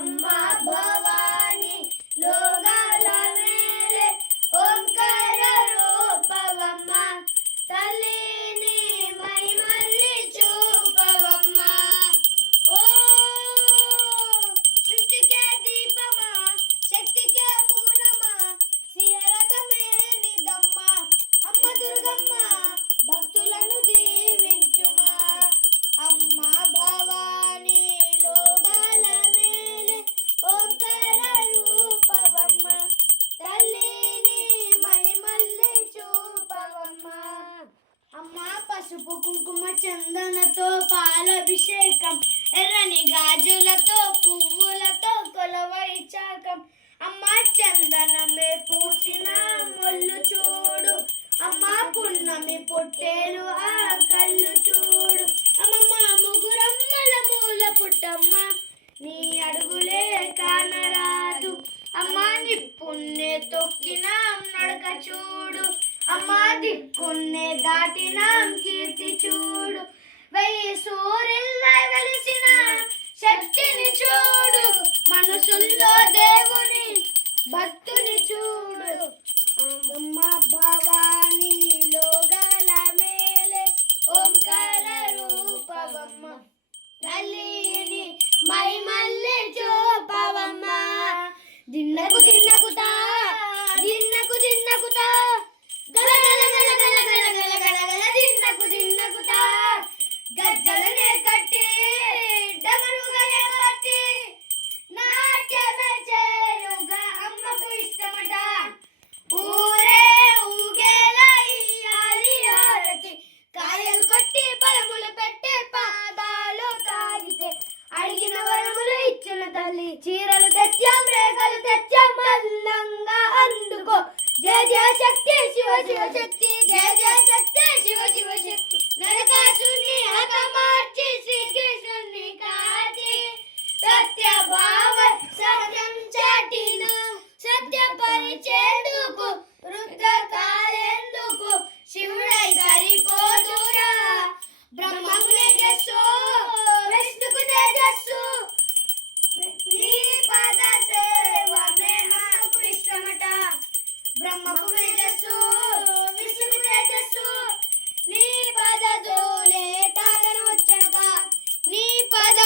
अम्मा भवानी लोगाल मेले ओंकार रूपवम्म तल्लिनी महिमल्ली చూపవమ్మా ओ सृष्टिके दीपमा शक्तिके पूर्णमा सियरतमे निदम्मा अम्म दुर्गम्म భక్తులను దీవించుమా అమ్మ భవాని లోగాల మేలే ఓంకార రూపవమ్మ తల్లిని మహిమల్లి చూపవమ్మ అమ్మ పసుపు కుంకుమ చందనతో పాలభిషేకం ఎర్రని గాజులతో పువ్వులతో కొలవైచాకం అమ్మ చందనమే పూసిన మొల్లు చూడు అమ్మ పున్నమి పొట్టేలు ఆ కళ్ళు చూడు అమ్మమ్మ ముగురమ్మల మూల పుట్టమ్మ నీ అడుగులే కానరాదు అమ్మ నిప్పున్నే తొక్కినాం నడక చూడు అమ్మ దిక్కున్నే దాటినాం కీర్తి చూడు వెయ్యి సూర్యుల్లో వెలిసిన శక్తిని చూడు మనసుల్లో దేవుని భక్తుని చూడు అమ్మ భవాని లోగాల మేలే ఓంకార రూపవమ్మ తల్లిని మహిమల్లి చూపవమ్మ దిన్నకు దిన్నకుతా దిన్నకు దిన్నకుతా గల గల గల గల గల గల గల గల దిన్నకు దిన్నకుతా గజ్జలనే కట్టి డమరుగనే పట్టి నాట్యమే చేయుగా అమ్మకు ఇష్టమట ఊరే ఊగేలా ఇయ్యాలి హారతి కాయలు కొట్టి బలములు పెట్టే పాదాలు తాగితే అడిగిన వరములు ఇచ్చిన తల్లి చీరలు తెచ్చాం రేఖలు తెచ్చాం అందంగా అందుకో జయ జయ శక్తి శివ శివ శక్తి జయ జయ శక్తి శివ శివ శక్తి నరకాసుని హతమార్చి శ్రీకృష్ణుని కాచి సత్య భావ సత్యం చాటిన సత్య పరిచేందుకు రుద్ర కాలేందుకు శివుడై సరిపోదురా బ్రహ్మకు తేజస్సు విష్ణుకు తేజస్సు నీ పాద సేవ మే అమ్మకు ఇష్టమట బ్రహ్మకు తేజస్సు విష్ణుకు తేజస్సు నీ పద దోలే తాగను వచ్చాక నీ పద